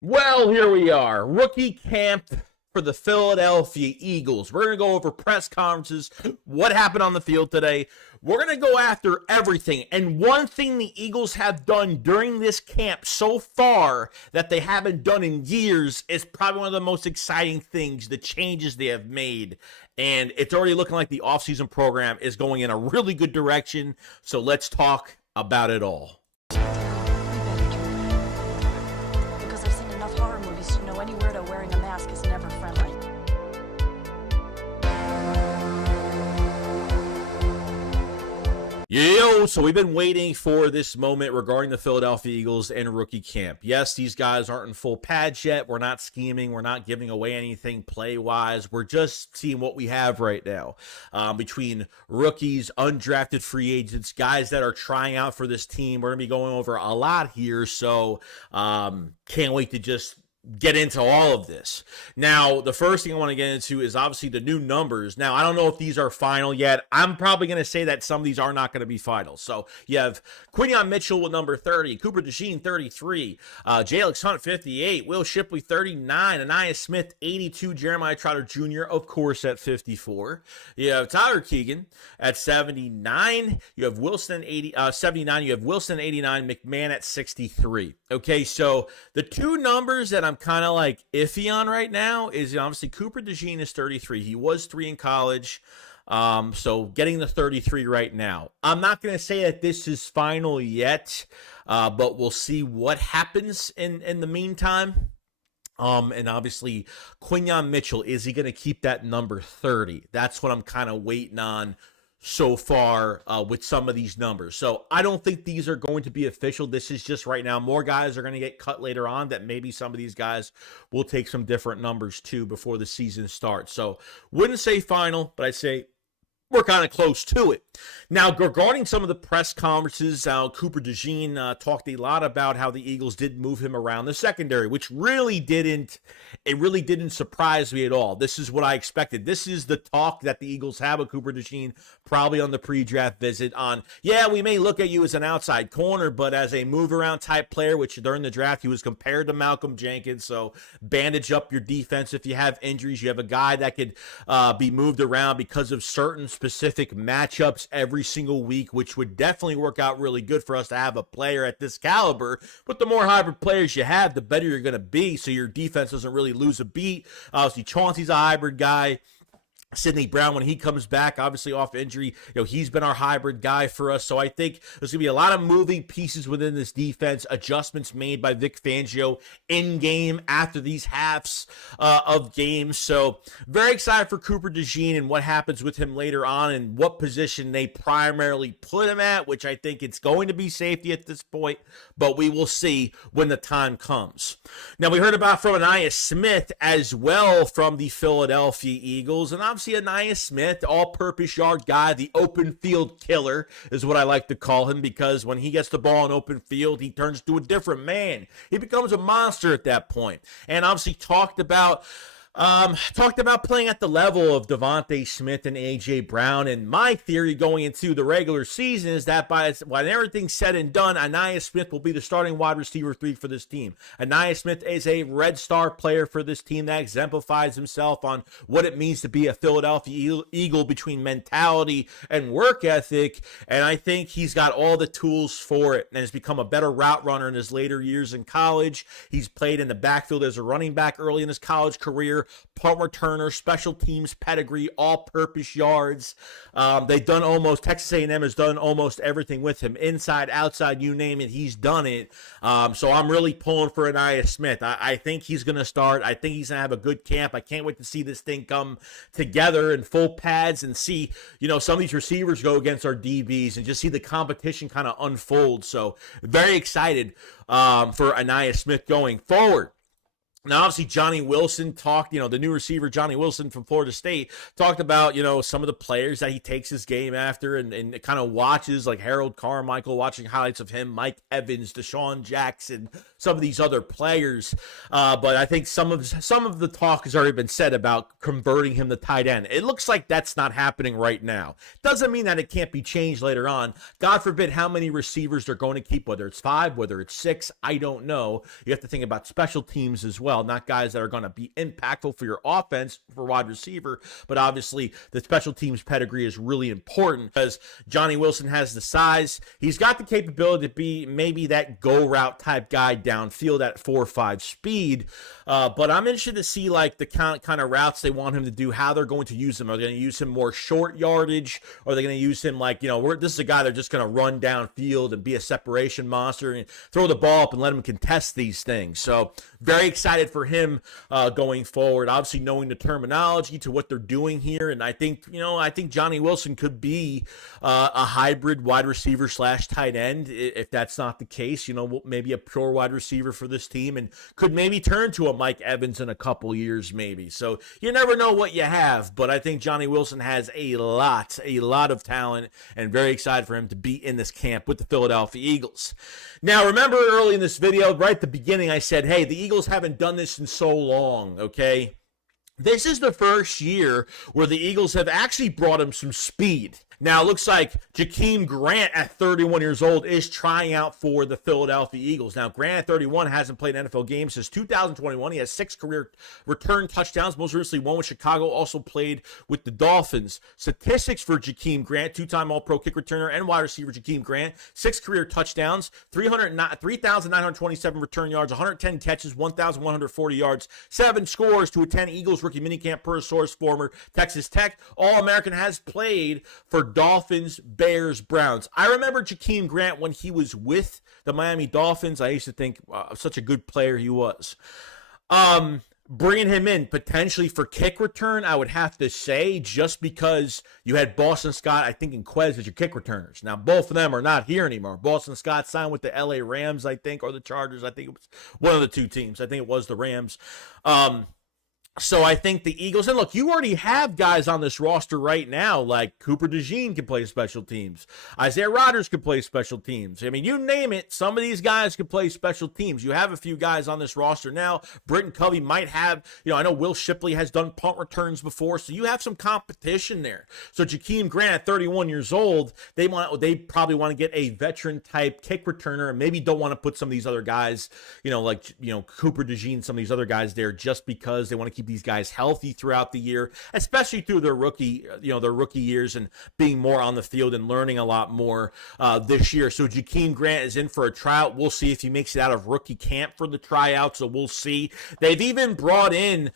Well, here we are. Rookie camp for the Philadelphia Eagles. We're going to go over press conferences, what happened on the field today. We're going to go after everything. And one thing the Eagles have done during this camp so far that they haven't done in years is probably one of the most exciting things, the changes they have made. And it's already looking like the offseason program is going in a really good direction. So let's talk about it all. Because I've seen enough horror movies to know any weirdo wearing a mask is never friendly. Yo, so we've been waiting for this moment regarding the Philadelphia Eagles and rookie camp. Yes, these guys aren't in full pads yet. We're not scheming. We're not giving away anything play-wise. We're just seeing what we have right now between rookies, undrafted free agents, guys that are trying out for this team. We're going to be going over a lot here, so can't wait to just get into all of this. Now, the first thing I want to get into is obviously the new numbers. Now, I don't know if these are final yet. I'm probably going to say that some of these are not going to be final. So you have Quintin Mitchell with number 30, Cooper DeJean 33, Jayce Hunt 58, Will Shipley 39, Ainias Smith 82, Jeremiah Trotter Jr. of course at 54. You have Tyler Keegan at 79. You have Wilson 79. You have Wilson 89, McMahon at 63. Okay, so the two numbers that I'm kind of like iffy on right now is obviously Cooper DeJean is 33. He was 3 in college. So getting the 33 right now. I'm not going to say that this is final yet, but we'll see what happens in the meantime. And obviously Quintin Mitchell, is he going to keep that number 30? That's what I'm kind of waiting on so far with some of these numbers. So I don't think these are going to be official. This is just right now. More guys are going to get cut later on that maybe some of these guys will take some different numbers too before the season starts. So wouldn't say final, but I'd say we're kind of close to it. Now, regarding some of the press conferences, Cooper DeJean talked a lot about how the Eagles did move him around the secondary, which really didn't surprise me at all. This is what I expected. This is the talk that the Eagles have with Cooper DeJean probably on the pre-draft visit on, yeah, we may look at you as an outside corner, but as a move-around type player, which during the draft he was compared to Malcolm Jenkins, so bandage up your defense if you have injuries. You have a guy that could be moved around because of certain specific matchups every single week, which would definitely work out really good for us to have a player at this caliber. But the more hybrid players you have, the better you're going to be, so your defense doesn't really lose a beat. Obviously, Chauncey's a hybrid guy. Sidney Brown, when he comes back, obviously off injury, he's been our hybrid guy for us. So I think there's going to be a lot of moving pieces within this defense, adjustments made by Vic Fangio in game after these halves of games. So very excited for Cooper DeJean and what happens with him later on and what position they primarily put him at, which I think it's going to be safety at this point, but we will see when the time comes. Now, we heard about from Ainias Smith as well from the Philadelphia Eagles, and obviously Ainias Smith, all-purpose yard guy, the open field killer is what I like to call him, because when he gets the ball in open field, he turns to a different man. He becomes a monster at that point. And obviously talked about playing at the level of Devontae Smith and A.J. Brown. And my theory going into the regular season is that when everything's said and done, Ainias Smith will be the starting wide receiver 3 for this team. Ainias Smith is a red star player for this team that exemplifies himself on what it means to be a Philadelphia Eagle between mentality and work ethic. And I think he's got all the tools for it and has become a better route runner in his later years in college. He's played in the backfield as a running back early in his college career. Punt returner, special teams pedigree, all-purpose yards. Texas A&M has done almost everything with him. Inside, outside, you name it, he's done it. So I'm really pulling for Ainias Smith. I think he's going to start. I think he's going to have a good camp. I can't wait to see this thing come together in full pads and see, some of these receivers go against our DBs and just see the competition kind of unfold. So very excited for Ainias Smith going forward. Now, obviously, Johnny Wilson talked, the new receiver, Johnny Wilson from Florida State, talked about, some of the players that he takes his game after and kind of watches, like Harold Carmichael, watching highlights of him, Mike Evans, Deshaun Jackson, some of these other players. But I think some of the talk has already been said about converting him to tight end. It looks like that's not happening right now. Doesn't mean that it can't be changed later on. God forbid how many receivers they're going to keep, whether it's 5, whether it's 6, I don't know. You have to think about special teams as well. Not guys that are going to be impactful for your offense for wide receiver, but obviously the special teams pedigree is really important because Johnny Wilson has the size. He's got the capability to be maybe that go route type guy downfield at 4.5 speed, but I'm interested to see like the kind of routes they want him to do, how they're going to use him. Are they going to use him more short yardage? Or are they going to use him like, this is a guy they're just going to run downfield and be a separation monster and throw the ball up and let him contest these things. So very excited for him going forward, obviously knowing the terminology to what they're doing here. And I think Johnny Wilson could be a hybrid wide receiver / tight end. If that's not the case, maybe a pure wide receiver for this team and could maybe turn to a Mike Evans in a couple years maybe. So you never know what you have, but I think Johnny Wilson has a lot of talent and very excited for him to be in this camp with the Philadelphia Eagles. Now, remember early in this video, right at the beginning, I said, hey, the Eagles haven't done this in so long, okay? This is the first year where the Eagles have actually brought him some speed. Now, it looks like Jaem Grant at 31 years old is trying out for the Philadelphia Eagles. Now, Grant at 31 hasn't played an NFL game since 2021. He has 6 career return touchdowns, most recently one with Chicago, also played with the Dolphins. Statistics for Jaem Grant, 2-time All-Pro kick returner and wide receiver Jaem Grant, 6 career touchdowns, 3,927 return yards, 110 catches, 1,140 yards, 7 scores to attend Eagles rookie minicamp per source, former Texas Tech. All-American, has played for Dolphins, Bears, Browns. I remember Jaem Grant when he was with the Miami Dolphins. I used to think such a good player he was. Bringing him in potentially for kick return, I would have to say, just because you had Boston Scott, I think, and Quez as your kick returners. Now, both of them are not here anymore. Boston Scott signed with the LA Rams, I think, or the Chargers. I think it was one of the two teams. I think it was the Rams. So I think the Eagles, and look, you already have guys on this roster right now, like Cooper DeJean can play special teams. Isaiah Rodgers could play special teams. I mean, you name it, some of these guys could play special teams. You have a few guys on this roster now. Britton Covey might have, I know Will Shipley has done punt returns before, so you have some competition there. So Jaem Grant at 31 years old, they probably want to get a veteran type kick returner and maybe don't want to put some of these other guys, Cooper DeJean, some of these other guys there just because they want to keep these guys healthy throughout the year, especially through their rookie years and being more on the field and learning a lot more this year. So Jaem Grant is in for a tryout. We'll see if he makes it out of rookie camp for the tryout. So we'll see. They've even brought in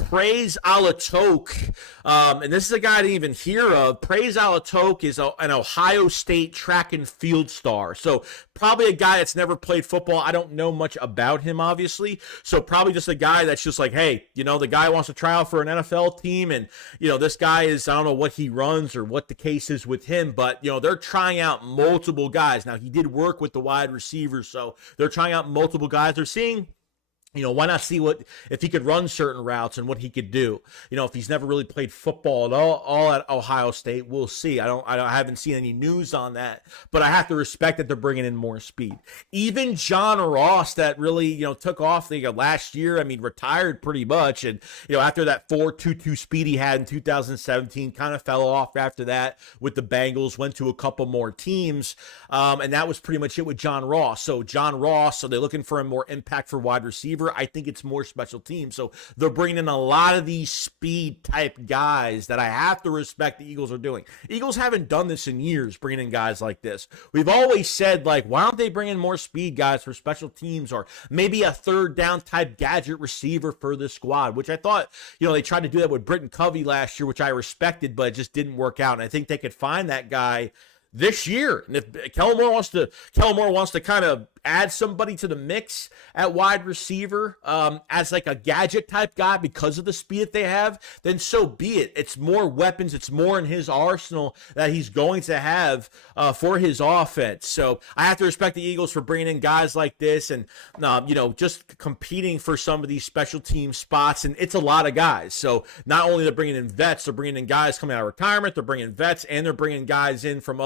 Praise Alat, and this is a guy I didn't even hear of. Praise Alat is an Ohio State track and field star. So probably a guy that's never played football. I don't know much about him, obviously. So probably just a guy that's just like, hey, the guy wants to try out for an NFL team, and this guy is, I don't know what he runs or what the case is with him, but they're trying out multiple guys. Now, he did work with the wide receivers, so they're trying out multiple guys. They're seeing, why not see if he could run certain routes and what he could do. If he's never really played football at all at Ohio State, we'll see. I haven't seen any news on that, but I have to respect that they're bringing in more speed. Even John Ross, that really, took off last year, retired pretty much. And, after that 4.22 speed he had in 2017, kind of fell off after that with the Bengals, went to a couple more teams. And that was pretty much it with John Ross. So John Ross, so they're looking for a more impact for wide receiver. I think it's more special teams. So they're bringing in a lot of these speed type guys that I have to respect the Eagles are doing. Eagles haven't done this in years, bringing in guys like this. We've always said, why don't they bring in more speed guys for special teams or maybe a third down type gadget receiver for this squad, which I thought, they tried to do that with Britton Covey last year, which I respected, but it just didn't work out. And I think they could find that guy this year. And if Kellen Moore wants to kind of add somebody to the mix at wide receiver as like a gadget type guy because of the speed that they have, then so be it. It's more weapons. It's more in his arsenal that he's going to have for his offense. So I have to respect the Eagles for bringing in guys like this and, just competing for some of these special team spots. And it's a lot of guys. So not only they're bringing in vets, they're bringing in guys coming out of retirement, they're bringing vets, and they're bringing guys in from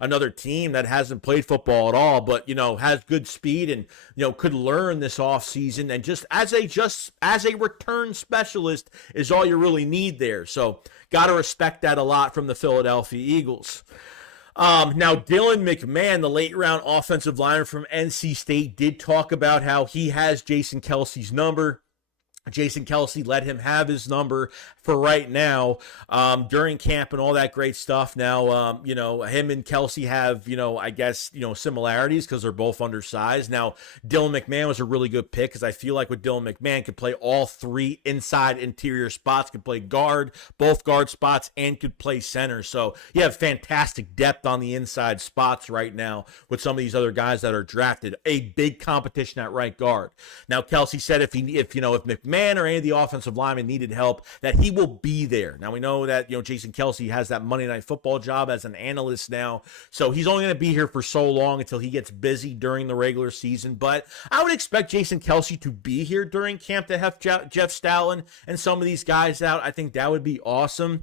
another team that hasn't played football at all, but, has good speed and, could learn this offseason. And just as a return specialist is all you really need there. So got to respect that a lot from the Philadelphia Eagles. Now, Dylanmcmahoneagles, the late-round offensive lineman from NC State, did talk about how he has Jason Kelce's number. Jason Kelce let him have his number for right now during camp and all that great stuff. Now, him and Kelce have, I guess, similarities because they're both undersized. Now, Dylanmcmahoneagles was a really good pick because I feel like with Dylanmcmahoneagles could play all three inside interior spots, could play guard, both guard spots, and could play center. So you have fantastic depth on the inside spots right now with some of these other guys that are drafted. A big competition at right guard. Now, Kelce said if McMahon or any of the offensive linemen needed help, that he will be there. Now, we know that, Jason Kelce has that Monday Night Football job as an analyst now, so he's only going to be here for so long until he gets busy during the regular season, but I would expect Jason Kelce to be here during camp to help Jeff Stoutland and some of these guys out. I think that would be awesome.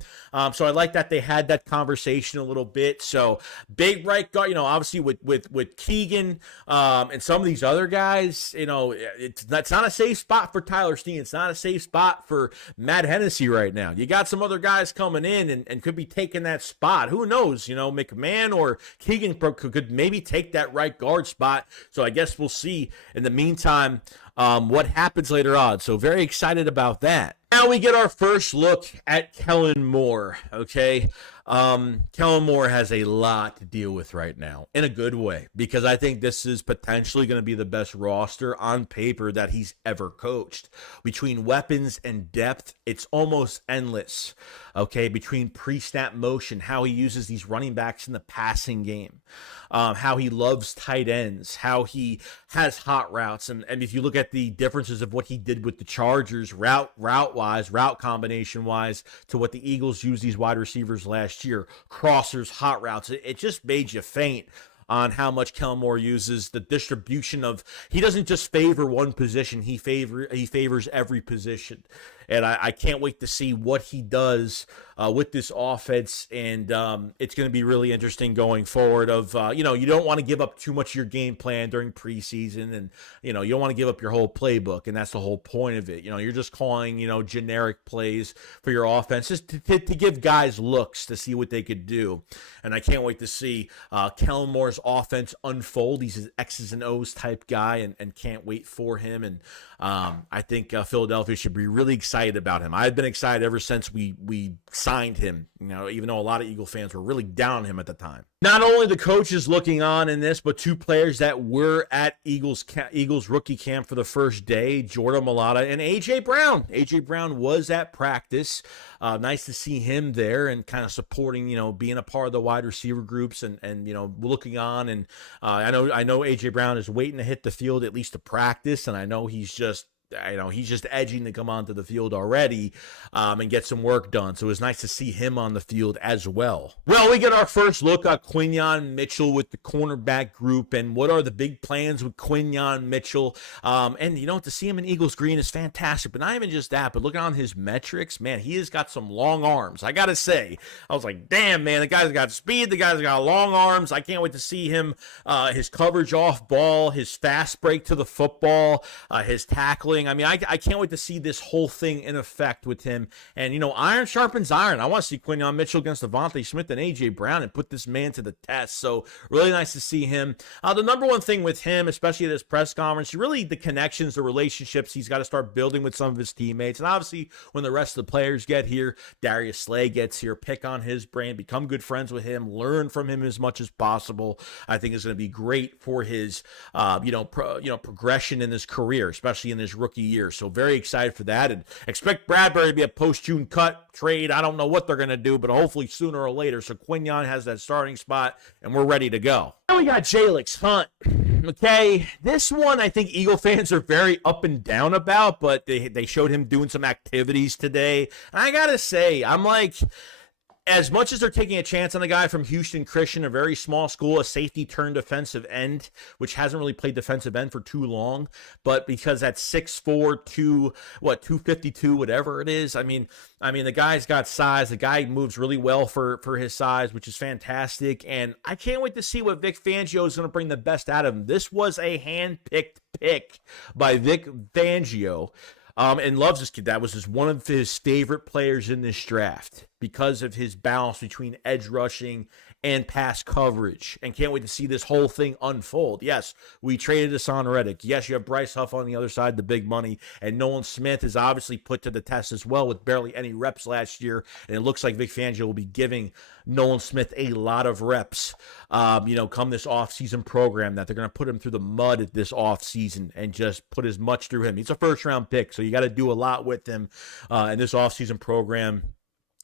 So I like that they had that conversation a little bit. So big right guard, obviously with Keegan and some of these other guys, it's not a safe spot for Tyler Steen. It's not a safe spot for Matt Hennessy right now. You got some other guys coming in and could be taking that spot. Who knows? McMahon or Keegan could maybe take that right guard spot. So I guess we'll see in the meantime what happens later on. So very excited about that. Now we get our first look at Kellen Moore, okay? Kellen Moore has a lot to deal with right now in a good way because I think this is potentially going to be the best roster on paper that he's ever coached. Between weapons and depth, it's almost endless, okay? Between pre-snap motion, how he uses these running backs in the passing game, how he loves tight ends, how he has hot routes. And if you look at the differences of what he did with the Chargers route-wise, route combination-wise, to what the Eagles used these wide receivers last year, crossers, hot routes, it just made you faint on how much Kellen Moore uses the distribution of. He doesn't just favor one position; he favors every position. And I can't wait to see what he does with this offense. And it's going to be really interesting going forward you don't want to give up too much of your game plan during preseason. And, you don't want to give up your whole playbook. And that's the whole point of it. You're just calling, generic plays for your offense just to give guys looks to see what they could do. And I can't wait to see Kellen Moore's offense unfold. He's an X's and O's type guy and can't wait for him. And I think Philadelphia should be really excited about him. I've been excited ever since we signed him, even though a lot of Eagle fans were really down on him at the time. Not only the coaches looking on in this, but two players that were at Eagles rookie camp for the first day, Jordan Mailata and A.J. Brown. A.J. Brown was at practice. Nice to see him there and kind of supporting, being a part of the wide receiver groups and looking on. And I know A.J. Brown is waiting to hit the field at least to practice, and I know he's just edging to come onto the field already and get some work done. So it was nice to see him on the field as well. Well, we get our first look at Quintin Mitchell with the cornerback group and what are the big plans with Quintin Mitchell. And, to see him in Eagles green is fantastic. But not even just that, but looking on his metrics, man, he has got some long arms. I got to say, I was like, damn, man, the guy's got speed. The guy's got long arms. I can't wait to see him, his coverage off ball, his fast break to the football, his tackling. I mean, I can't wait to see this whole thing in effect with him. And, iron sharpens iron. I want to see Quintin Mitchell against Devontae Smith and A.J. Brown and put this man to the test. So really nice to see him. The number one thing with him, especially at this press conference, really the connections, the relationships he's got to start building with some of his teammates. And obviously, when the rest of the players get here, Darius Slay gets here, pick on his brain, become good friends with him, learn from him as much as possible. I think is going to be great for his, progression in his career, especially in this rookie year. So very excited for that and expect Bradbury to be a post-June cut trade. I don't know what they're going to do, but hopefully sooner or later. So Quintin has that starting spot and we're ready to go. Then we got Jayce Hunt. Okay, this one I think Eagle fans are very up and down about, but they showed him doing some activities today. And I gotta say, I'm like, as much as they're taking a chance on a guy from Houston Christian, a very small school, a safety turned defensive end, which hasn't really played defensive end for too long, but because that's 6'4", 252, whatever it is. I mean, the guy's got size. The guy moves really well for his size, which is fantastic. And I can't wait to see what Vic Fangio is going to bring the best out of him. This was a hand-picked pick by Vic Fangio. And loves this kid. That was one of his favorite players in this draft because of his balance between edge rushing and pass coverage. And can't wait to see this whole thing unfold. Yes, we traded HaasonReddick. Yes, you have Bryce Huff on the other side, the big money. And Nolan Smith is obviously put to the test as well with barely any reps last year. And it looks like Vic Fangio will be giving Nolan Smith a lot of reps, come this offseason program that they're going to put him through the mud at this offseason and just put as much through him. He's a first-round pick, so you got to do a lot with him in this offseason program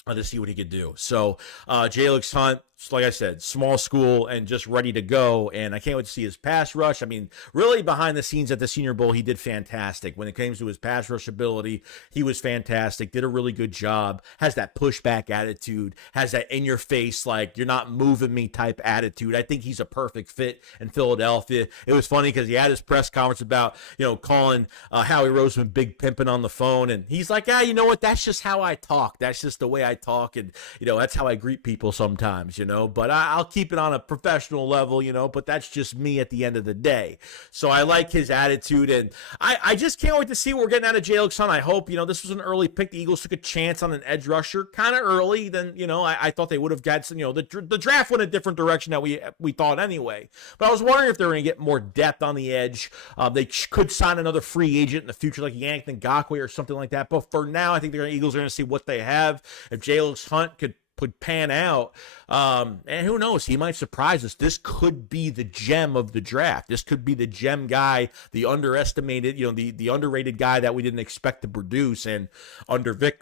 to see what he could do. So Jayce Hunt, like I said, small school and just ready to go. And I can't wait to see his pass rush. I mean, really behind the scenes at the Senior Bowl, he did fantastic. When it came to his pass rush ability, he was fantastic, did a really good job, has that pushback attitude, has that in your face, like you're not moving me type attitude. I think he's a perfect fit in Philadelphia. It was funny because he had his press conference about, calling Howie Roseman big pimping on the phone. And he's like, you know what? That's just how I talk. That's just the way I talk. And, that's how I greet people sometimes, but I'll keep it on a professional level, but that's just me at the end of the day. So I like his attitude, and I just can't wait to see what we're getting out of Jayce Hunt. I hope, this was an early pick. The Eagles took a chance on an edge rusher kind of early than, I thought they would have got some, the draft went a different direction that we thought anyway. But I was wondering if they were going to get more depth on the edge. They could sign another free agent in the future, like Yannick Ngakoue or something like that. But for now, I think the Eagles are going to see what they have. If Jayce Hunt could pan out, and who knows, he might surprise us. This could be the gem of the draft. This could be the gem guy, the underestimated, the underrated guy that we didn't expect to produce. And under Vic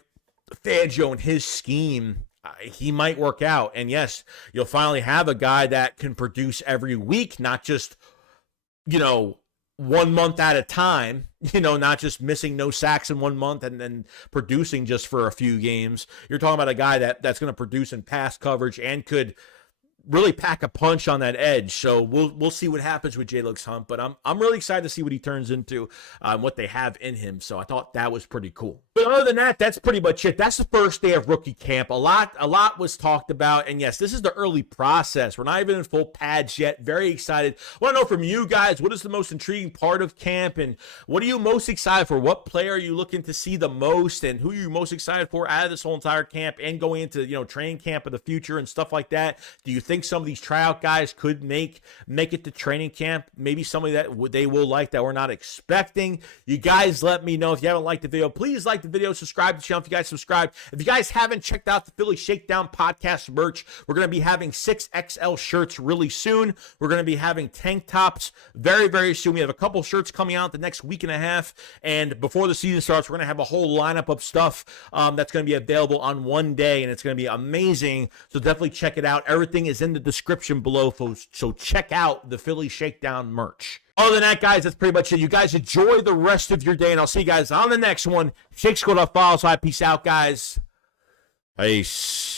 Fangio and his scheme, he might work out. And yes, you'll finally have a guy that can produce every week, not just 1 month at a time, not just missing no sacks in 1 month and then producing just for a few games. You're talking about a guy that's going to produce in pass coverage and could really pack a punch on that edge. So we'll see what happens with Jayce Hunt, but I'm really excited to see what he turns into, what they have in him. So I thought that was pretty cool. But other than that, that's pretty much it. That's the first day of rookie camp. A lot was talked about, and yes, this is the early process. We're not even in full pads yet. Very excited. I want to know from you guys, what is the most intriguing part of camp, and what are you most excited for? What player are you looking to see the most, and who are you most excited for out of this whole entire camp and going into training camp of the future and stuff like that? Do you think some of these tryout guys could make it to training camp? Maybe somebody that they will like that we're not expecting. You guys let me know. If you haven't liked the video, please like the video, subscribe to the channel if you guys subscribe. If you guys haven't checked out the Philly Shakedown podcast merch, we're going to be having 6XL shirts really soon. We're going to be having tank tops very, very soon. We have a couple shirts coming out the next week and a half, and before the season starts, we're going to have a whole lineup of stuff that's going to be available on one day, and it's going to be amazing. So definitely check it out. Everything is in the description below, so check out the Philly Shakedown merch. Other than that, guys, that's pretty much it. You guys enjoy the rest of your day, and I'll see you guys on the next one. Shake Squad follows. Peace out, guys. Peace.